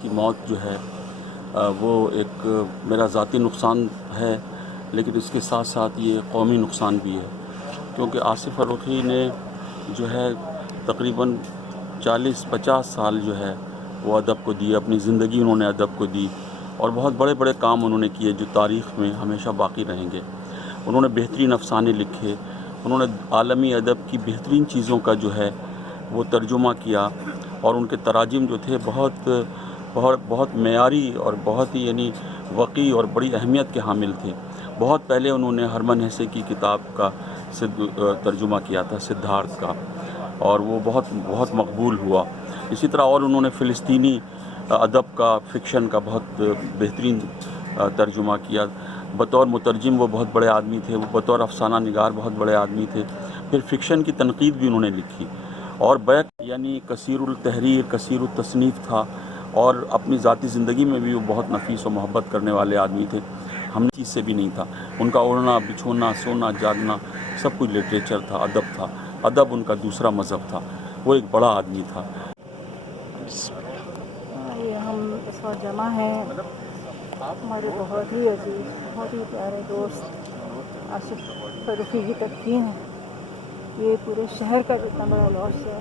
کی موت جو ہے وہ ایک میرا ذاتی نقصان ہے، لیکن اس کے ساتھ ساتھ یہ قومی نقصان بھی ہے، کیونکہ آصف فروخی نے جو ہے تقریباً 40-50 سال جو ہے وہ ادب کو دی، اپنی زندگی انہوں نے ادب کو دی، اور بہت بڑے بڑے کام انہوں نے کیے جو تاریخ میں ہمیشہ باقی رہیں گے۔ انہوں نے بہترین افسانے لکھے، انہوں نے عالمی ادب کی بہترین چیزوں کا جو ہے وہ ترجمہ کیا، اور ان کے تراجم جو تھے بہت بہت بہت معیاری اور بہت ہی وقی اور بڑی اہمیت کے حامل تھے۔ بہت پہلے انہوں نے ہرمن ہیسے کی کتاب کا ترجمہ کیا تھا، سدھارتھ کا، اور وہ بہت بہت مقبول ہوا۔ اسی طرح اور انہوں نے فلسطینی ادب کا، فکشن کا بہت بہترین ترجمہ کیا۔ بطور مترجم وہ بہت بڑے آدمی تھے، وہ بطور افسانہ نگار بہت بڑے آدمی تھے۔ پھر فکشن کی تنقید بھی انہوں نے لکھی، اور بیک کثیر التحریر، کثیر التصنیف تھا، اور اپنی ذاتی زندگی میں بھی وہ بہت نفیس و محبت کرنے والے آدمی تھے۔ ہم چیز سے بھی نہیں تھا، ان کا اڑنا بچھونا، سونا جاگنا سب کچھ لٹریچر تھا، ادب تھا۔ ادب ان کا دوسرا مذہب تھا، وہ ایک بڑا آدمی تھا۔ یہ ہم اس وقت جمع ہیں، ہمارے بہت ہی عزیز، بہت ہی پیارے دوست آصف فروخی کی تدفین ہے۔ یہ پورے شہر کا جتنا بڑا لاس ہے،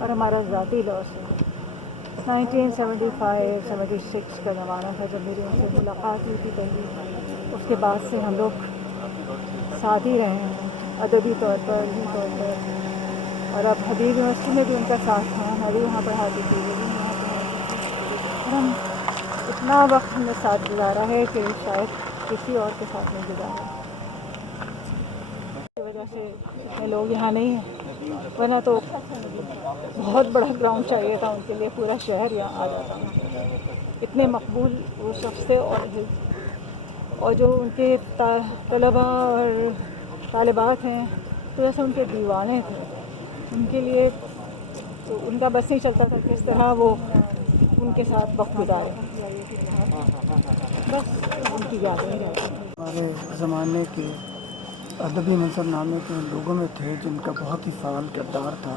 اور ہمارا ذاتی لاس ہے۔ 1975-76 کا زمانہ تھا جب میری ان سے ملاقات ہوئی تھی پہلی۔ اس کے بعد سے ہم لوگ ساتھ ہی رہے ہیں، ادبی طور پر، علمی طور پر، اور اب حبیب یونیورسٹی میں بھی ان کا ساتھ تھا، میں بھی وہاں پڑھاتی تھی، وہ بھی وہاں پڑھاتی تھی، اور ہم اتنا وقت ہم نے ساتھ گزارا ہے کہ شاید کسی اور کے ساتھ نہیں گزارا۔ کی وجہ سے اتنے لوگ یہاں نہیں ہیں، ورنہ تو بہت بڑا گراؤنڈ چاہیے تھا ان کے لیے، پورا شہر یہاں آ جاتا۔ اتنے مقبول وہ شخص تھے، اور جو ان کے طلباء اور طالبات ہیں تو ایسے ان کے دیوانے تھے، ان کے لیے تو ان کا بس نہیں چلتا تھا کس طرح وہ ان کے ساتھ وقت گزارے، بس ان کی یادیں ہی رہتی ہیں۔ ہمارے زمانے کے ادبی منظر نامے کے لوگوں میں تھے جن کا بہت ہی فعال کردار تھا،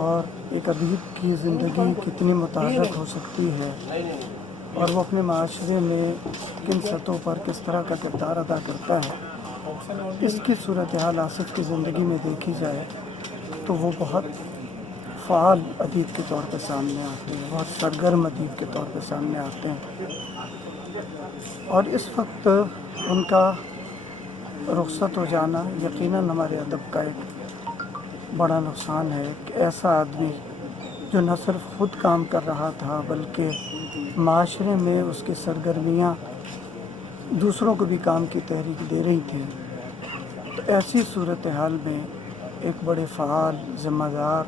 اور ایک ادیب کی زندگی کتنی متحرک ہو سکتی ہے، اور وہ اپنے معاشرے میں کن سطحوں پر کس طرح کا کردار ادا کرتا ہے، اس کی صورتحال آصف کی زندگی میں دیکھی جائے تو وہ بہت فعال ادیب کے طور پہ سامنے آتے ہیں، بہت سرگرم ادیب کے طور پہ سامنے آتے ہیں، اور اس وقت ان کا رخصت ہو جانا یقیناً ہمارے ادب کا ایک بڑا نقصان ہے۔ کہ ایسا آدمی جو نہ صرف خود کام کر رہا تھا بلکہ معاشرے میں اس کی سرگرمیاں دوسروں کو بھی کام کی تحریک دے رہی تھیں، تو ایسی صورتحال میں ایک بڑے فعال، ذمہ دار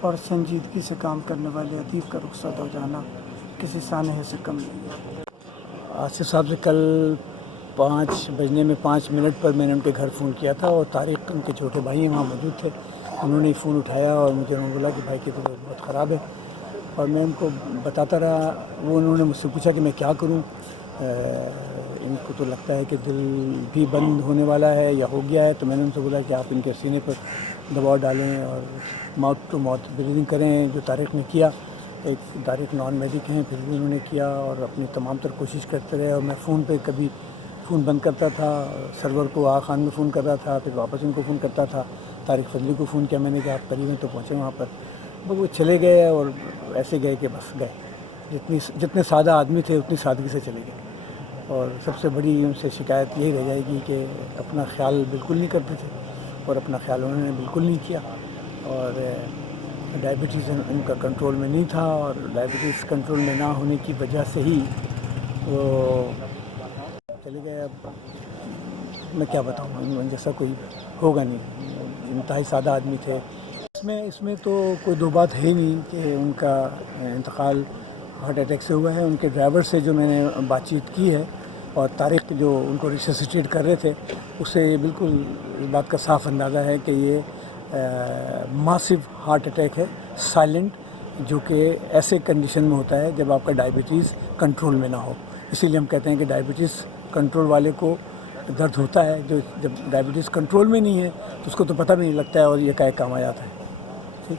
اور سنجیدگی سے کام کرنے والے ادیب کا رخصت ہو جانا کسی سانحے سے کم نہیں ہے۔ آصف صاحب سے کل 5:05 پر میں نے ان کے گھر فون کیا تھا، اور طارق ان کے چھوٹے بھائی وہاں موجود تھے۔ انہوں نے فون اٹھایا اور مجھے انہوں نے بولا کہ بھائی کی طبیعت بہت خراب ہے، اور میں ان کو بتاتا رہا۔ انہوں نے مجھ سے پوچھا کہ میں کیا کروں، ان کو تو لگتا ہے کہ دل بھی بند ہونے والا ہے یا ہو گیا ہے۔ تو میں نے ان سے بولا کہ آپ ان کے سینے پر دباؤ ڈالیں اور ماؤتھ ٹو ماؤتھ بریدنگ کریں، جو طارق نے کیا۔ ایک طارق نان میڈک ہیں، پھر بھی انہوں نے کیا، اور اپنی تمام تر کوشش کرتے رہے۔ اور میں فون پہ کبھی فون بند کرتا تھا، سرور کو آغا خان میں فون کرتا تھا، پھر واپس ان کو فون کرتا تھا۔ طارق فضلی کو فون کیا میں نے کہ آپ قریب ہیں تو پہنچے وہاں پر۔ وہ چلے گئے، اور ایسے گئے کہ بس گئے، جتنے سادہ آدمی تھے اتنی سادگی سے چلے گئے۔ اور سب سے بڑی ان سے شکایت یہی رہ جائے گی کہ اپنا خیال بالکل نہیں کرتے تھے، اور اپنا خیال انہوں نے بالکل نہیں کیا، اور ڈائبٹیز ان کا کنٹرول میں نہیں تھا، اور ڈائبٹیز کنٹرول میں نہ ہونے کی وجہ سے ہی وہ چلے گئے۔ اب میں کیا بتاؤں، ان جیسا کوئی ہوگا نہیں، انتہائی سادہ آدمی تھے۔ اس میں تو کوئی دو بات ہے ہی نہیں کہ ان کا انتقال ہارٹ اٹیک سے ہوا ہے۔ ان کے ڈرائیور سے جو میں نے بات چیت کی ہے، اور طارق جو ان کو ریسسیٹیٹ کر رہے تھے، اس سے بالکل اس بات کا صاف اندازہ ہے کہ یہ ماسو ہارٹ اٹیک ہے، سائلنٹ، جو کہ ایسے کنڈیشن میں ہوتا ہے جب آپ کا ڈائبٹیز کنٹرول میں نہ ہو۔ اسی لیے ہم کہتے ہیں کہ ڈائبٹیز کنٹرول والے کو درد ہوتا ہے، جو جب ڈائبٹیز کنٹرول میں نہیں ہے تو اس کو تو پتہ بھی نہیں لگتا ہے، اور یہ کا کام آ جاتا ہے۔ ٹھیک